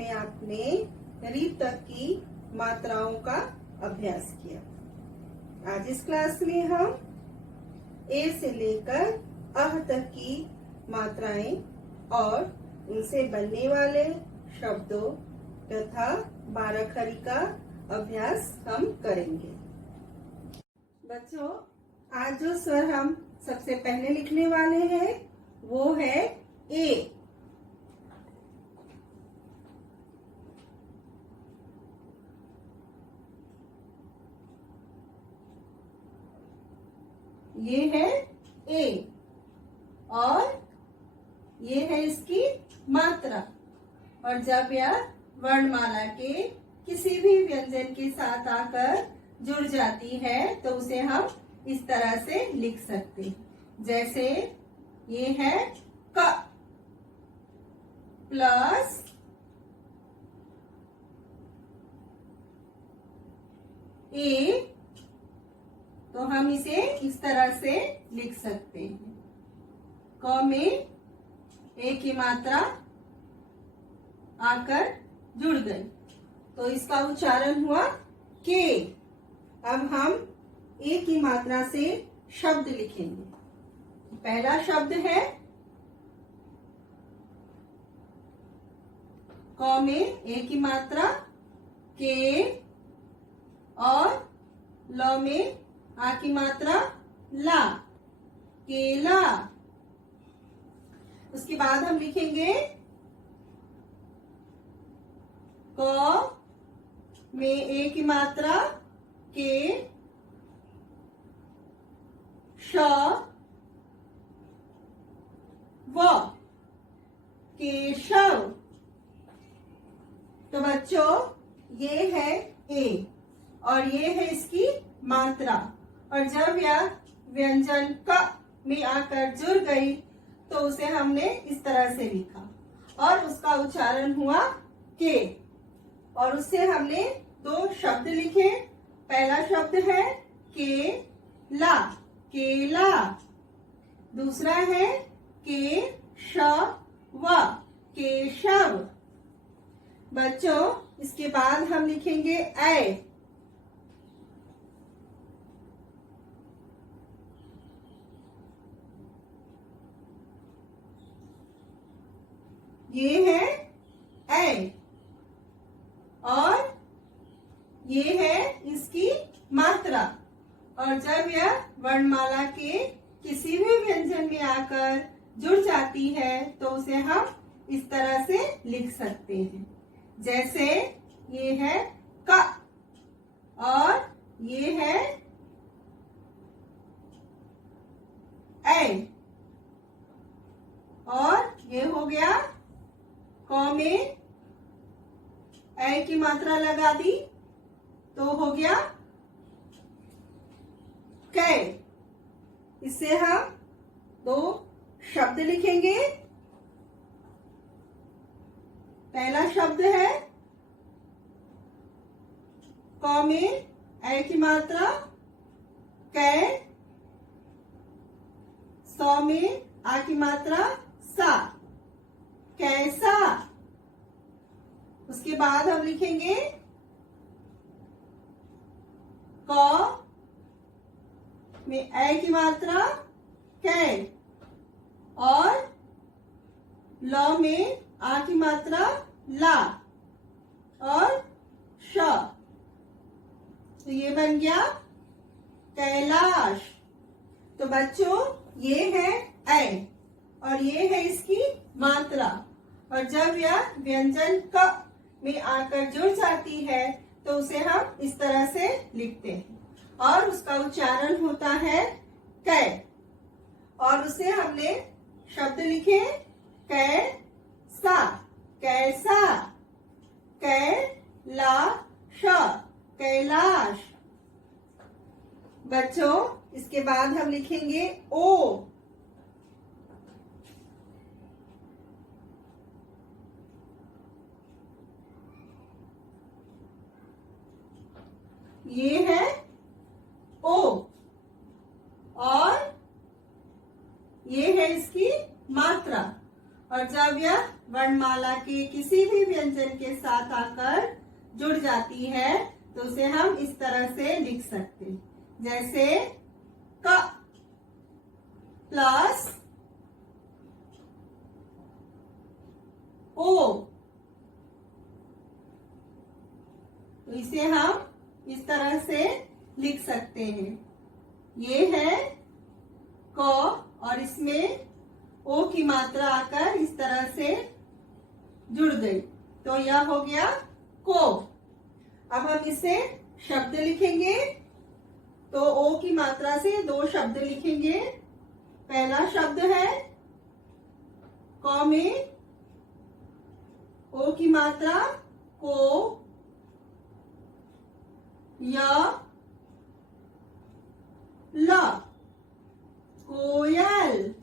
में आपने री तक की मात्राओं का अभ्यास किया। आज इस क्लास में हम ए से लेकर अह तक की मात्राएं और उनसे बनने वाले शब्दों तथा बाराखरी का अभ्यास हम करेंगे। बच्चों, आज जो स्वर हम सबसे पहले लिखने वाले हैं वो है ए। ये है ए और ये है इसकी मात्रा। और जब यह वर्णमाला के किसी भी व्यंजन के साथ आकर जुड़ जाती है तो उसे हम इस तरह से लिख सकते हैं। जैसे ये है क प्लस ए, तो हम इसे इस तरह से लिख सकते हैं। क में ए की मात्रा आकर जुड़ गई तो इसका उच्चारण हुआ के। अब हम ए की मात्रा से शब्द लिखेंगे। पहला शब्द है क में ए की मात्रा के और ल में आ की मात्रा ला, केला। उसके बाद हम लिखेंगे क में ए की मात्रा के, श व, केशव। तो बच्चों, ये है ए और ये है इसकी मात्रा। और जब यह व्यंजन क में आकर जुड़ गई तो उसे हमने इस तरह से लिखा और उसका उच्चारण हुआ के। और उससे हमने दो शब्द लिखे। पहला शब्द है केला, केला। दूसरा है केशव, केशव। बच्चों, इसके बाद हम लिखेंगे ऐ। ये है ऐ और ये है इसकी मात्रा। और जब यह वर्णमाला के किसी भी व्यंजन में आकर जुड़ जाती है तो उसे हम इस तरह से लिख सकते हैं। जैसे ये है क और ये है ऐ और ये हो गया क में ऐ की मात्रा लगा दी तो हो गया कै। इससे हम दो शब्द लिखेंगे। पहला शब्द है क में ऐ की मात्रा कै, सौ में आ की मात्रा सा, कैसा। उसके बाद हम लिखेंगे क में ऐ की मात्रा कै और ल में आ की मात्रा ला और श। तो ये बन गया कैलाश। तो बच्चों, ये है ऐ और ये है इसकी मात्रा। और जब यह व्यंजन क में आकर जुड़ जाती है तो उसे हम इस तरह से लिखते हैं और उसका उच्चारण होता है कै। और उसे हमने शब्द लिखे कैसा, कैसा, कैलाश, कैलाश। बच्चों, इसके बाद हम लिखेंगे ओ। ये है ओ और ये है इसकी मात्रा। और जब यह वर्णमाला के किसी भी व्यंजन के साथ आकर जुड़ जाती है तो उसे हम इस तरह से लिख सकते हैं, जैसे क प्लस ओ, तो इसे हम इस तरह से लिख सकते हैं। ये है क और इसमें ओ की मात्रा आकर इस तरह से जुड़ गई, तो यह हो गया को। अब हम इसे शब्द लिखेंगे, तो ओ की मात्रा से दो शब्द लिखेंगे। पहला शब्द है क में ओ की मात्रा को, या ल, कोयल।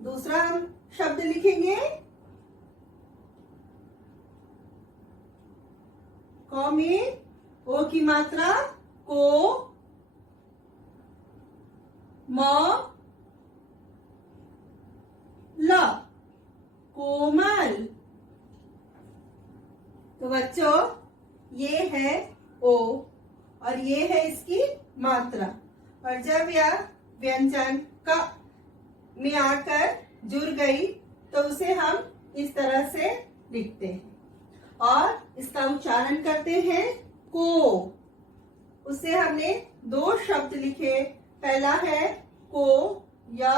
दूसरा हम शब्द लिखेंगे क में ओ की मात्रा को, म, ल, कोमल। तो बच्चों ये है ओ और ये है इसकी मात्रा, और जब यह व्यंजन क में आकर जुड़ गई तो उसे हम इस तरह से लिखते हैं और इसका उच्चारण करते हैं को। उसे हमने दो शब्द लिखे, पहला है को या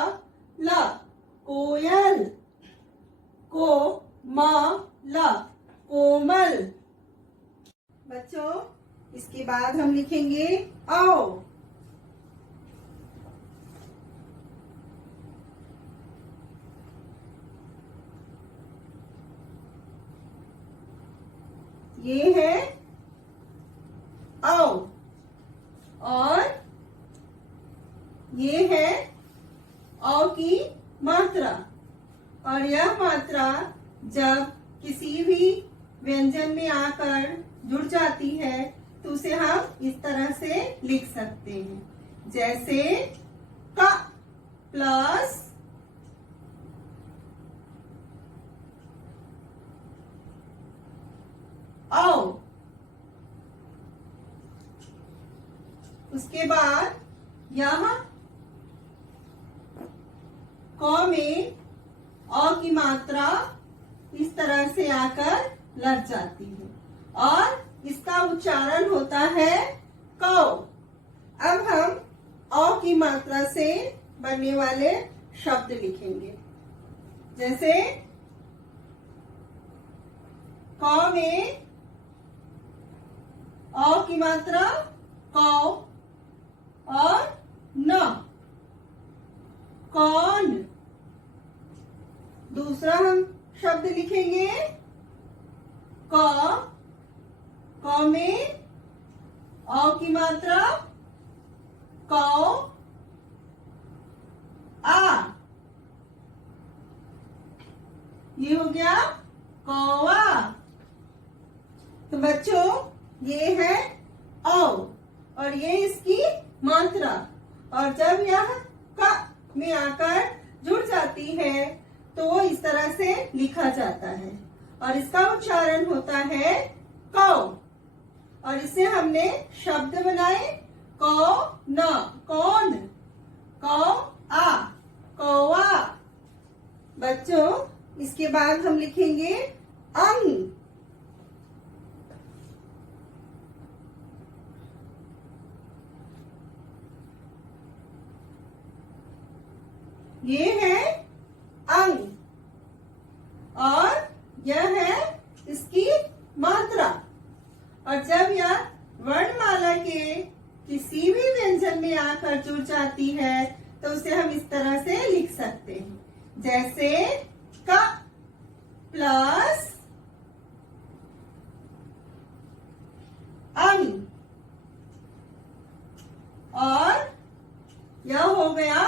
ला, कोयल, को म ला, कोमल। बच्चों इसके बाद हम लिखेंगे औ। ये है औ और ये है औ की मात्रा, और यह मात्रा जब किसी भी व्यंजन में आकर जुड़ जाती है तो उसे हम इस तरह से लिख सकते हैं, जैसे क प्लस औ। उसके बाद यहाँ क में औ की मात्रा इस तरह से आकर लग जाती है और इसका उच्चारण होता है कौ। अब हम औ की मात्रा से बनने वाले शब्द लिखेंगे, जैसे क में औ की मात्रा कौ और न, कौन। दूसरा हम शब्द लिखेंगे क में औ की मात्रा कौ, आ। ये हो गया कौवा। तो बच्चों ये है औ और ये इसकी मात्रा, और जब यह क में आकर जुड़ जाती है तो वो इस तरह से लिखा जाता है और इसका उच्चारण होता है कौ। और इसे हमने शब्द बनाए कौ न, कौन, कौ आ, कौवा। बच्चों इसके बाद हम लिखेंगे अंग। ये है अंग और यह है इसकी मात्रा, और जब यह वर्णमाला के किसी भी व्यंजन में आकर जुड़ जाती है तो उसे हम इस तरह से लिख सकते हैं, जैसे क प्लस अंग, और यह हो गया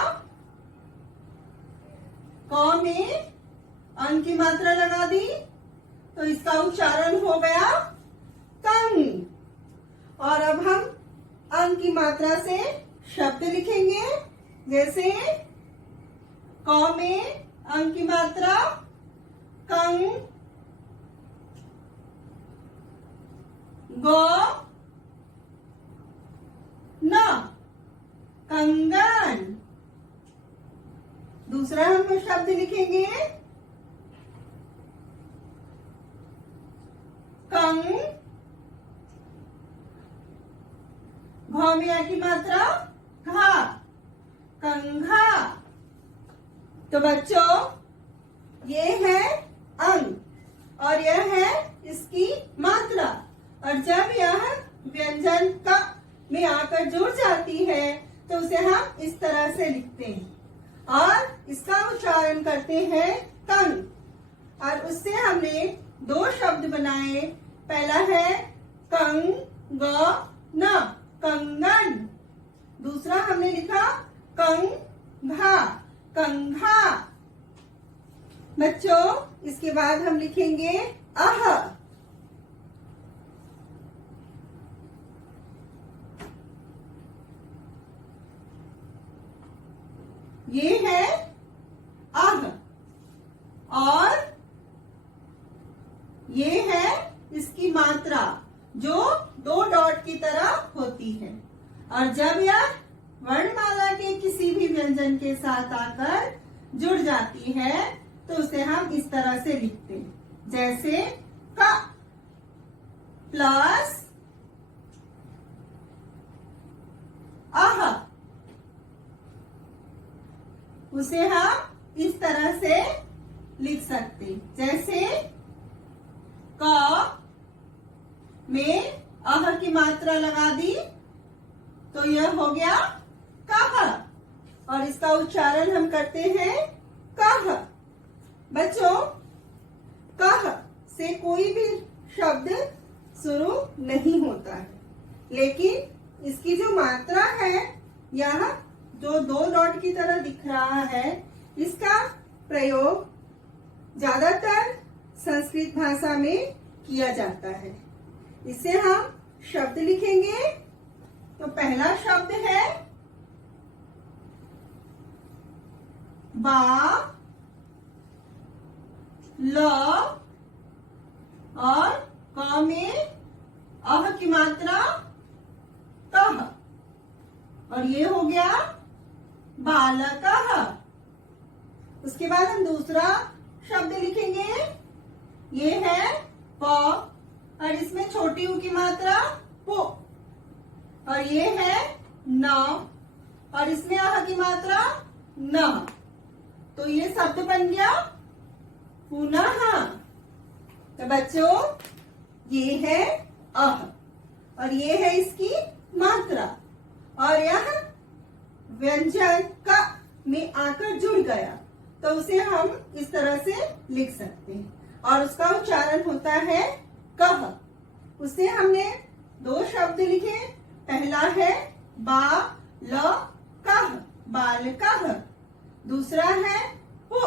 क में अंग की मात्रा लगा दी तो इसका उच्चारण हो गया कंग। और अब हम अंग की मात्रा से शब्द लिखेंगे, जैसे क में अंग की मात्रा कंग, गो न, कंगन। दूसरा हम शब्द लिखेंगे कंग, घ में आ की मात्रा घा, कंघा। तो बच्चों ये है अंग और यह है इसकी मात्रा, और जब यह व्यंजन क में आकर जुड़ जाती है तो उसे हम इस तरह से लिखते हैं और इसका उच्चारण करते हैं कंग। और उससे हमने दो शब्द बनाए। पहला है कंग ग न, कंगन। दूसरा हमने लिखा कंघा, कंघा। बच्चों इसके बाद हम लिखेंगे अह। ये है अह और ये है इसकी मात्रा जो दो डॉट की तरह होती है। और जब यह वर्णमाला के किसी भी व्यंजन के साथ आकर जुड़ जाती है तो उसे हम इस तरह से लिखते हैं, जैसे क प्लस अह। उसे हम इस तरह से लिख सकते हैं, जैसे क में अह की मात्रा लगा दी तो यह हो गया कह, और इसका उच्चारण हम करते हैं कह। बच्चों कह से कोई भी शब्द शुरू नहीं होता है, लेकिन इसकी जो मात्रा है, यह जो दो डॉट की तरह दिख रहा है, इसका प्रयोग ज्यादातर संस्कृत भाषा में किया जाता है। इसे हम शब्द लिखेंगे। तो पहला शब्द है बा ल, और क में अह की मात्रा कह, और ये हो गया बालकः। उसके बाद हम दूसरा शब्द लिखेंगे। ये है प, और इसमें छोटी ऊ की मात्रा पो, और ये है न, और इसमें अह की मात्रा न। तो ये शब्द बन गया पुनः। तो बच्चों ये है अह और ये है इसकी मात्रा, और यह व्यंजन का में आकर जुड़ गया तो उसे हम इस तरह से लिख सकते हैं, और उसका उच्चारण होता है कह। उसे हमने दो शब्द लिखे। पहला है बा ल कह, बालकः। दूसरा है पु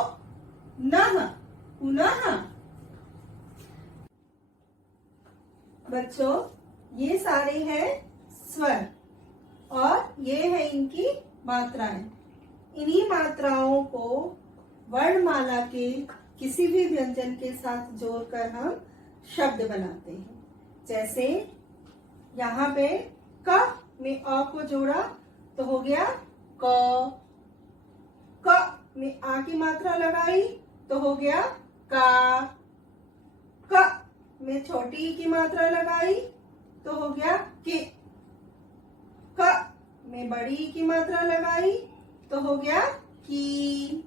नः, पुनः। बच्चों ये सारे हैं स्वर और ये है इनकी मात्राएं। इन्हीं मात्राओं को वर्णमाला के किसी भी व्यंजन के साथ जोड़कर हम शब्द बनाते हैं। जैसे यहाँ पे क में अ को जोड़ा तो हो गया क, क में आ की मात्रा लगाई तो हो गया का, क में छोटी ई की मात्रा लगाई तो हो गया के, क में बड़ी ई की मात्रा लगाई तो हो गया की,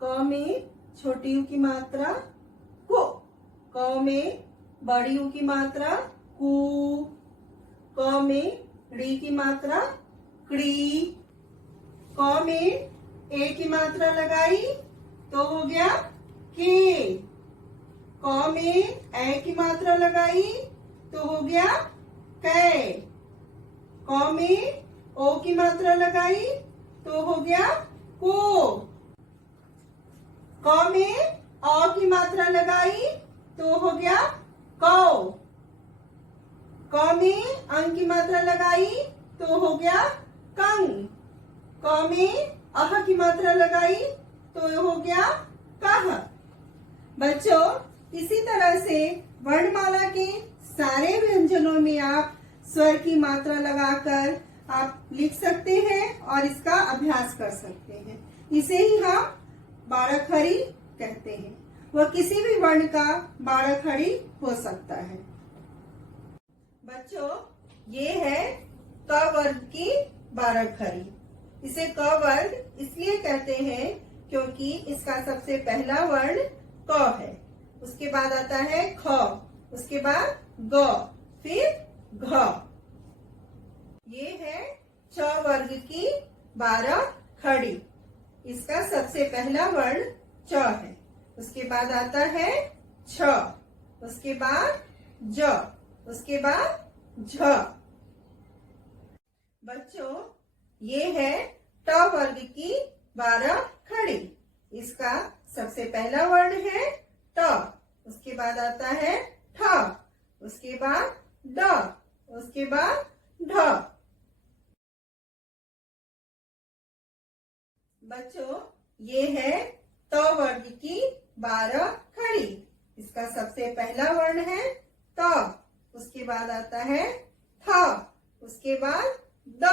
क में छोटी ऊ की मात्रा को, क में बड़ी ऊ की मात्रा कु, क में ड़ी की मात्रा क्री, क में ए की मात्रा लगाई तो हो गया के, क में ए की मात्रा लगाई तो हो गया कै, क में ओ की मात्रा लगाई तो हो गया को, क में अ की मात्रा लगाई तो हो गया कौ, क में अंग की मात्रा लगाई तो हो गया कंग, क में अह की मात्रा लगाई तो हो गया कह। बच्चों, इसी तरह से वर्णमाला के सारे व्यंजनों में आप स्वर की मात्रा लगाकर आप लिख सकते हैं और इसका अभ्यास कर सकते हैं। इसे ही हम बाराखड़ी कहते हैं। वह किसी भी वर्ण का बाराखड़ी हो सकता है। बच्चों, ये है क वर्ग की बाराखड़ी। इसे क वर्ग इसलिए कहते हैं क्योंकि इसका सबसे पहला वर्ण क है, उसके बाद आता है ख, उसके बाद ग, फिर घ। ये है च वर्ग की बाराखड़ी। इसका सबसे पहला वर्ण च है, उसके बाद आता है छ, उसके बाद ज, उसके बाद झ। बच्चों, ये है ट वर्ग की बाराखड़ी। इसका सबसे पहला वर्ण है ट, उसके बाद आता है ठ, उसके बाद ड, उसके बाद ढ। बच्चों, ये है त वर्ग की बाराखड़ी। इसका सबसे पहला वर्ण है त, उसके बाद आता है थ, उसके बाद द,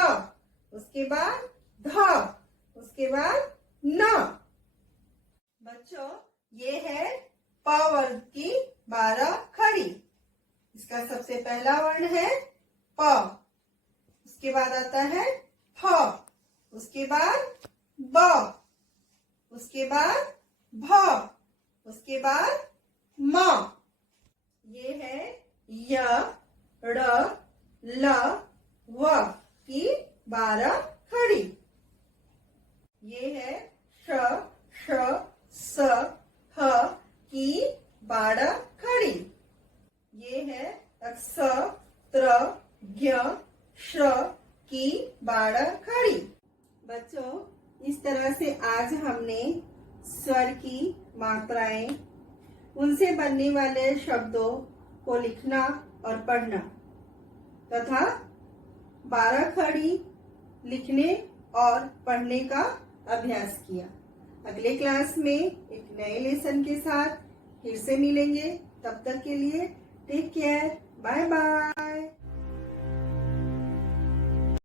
उसके बाद ध, उसके बाद न। बच्चों, ये है प वर्ग की बाराखड़ी। इसका सबसे पहला वर्ण है प, उसके बाद आता है फ, उसके बाद ब, उसके बाद भ, उसके बाद म। ये है य, ड़, ल, व की बाराखड़ी। ये है श, ष, स, ह की बाराखड़ी। ये है स, त्र, ज्ञ, श की बाराखड़ी। बच्चों, इस तरह से आज हमने स्वर की मात्राएं, उनसे बनने वाले शब्दों को लिखना और पढ़ना तथा बाराखड़ी लिखने और पढ़ने का अभ्यास किया। अगले क्लास में एक नए लेसन के साथ फिर से मिलेंगे। तब तक के लिए टेक केयर, बाय बाय।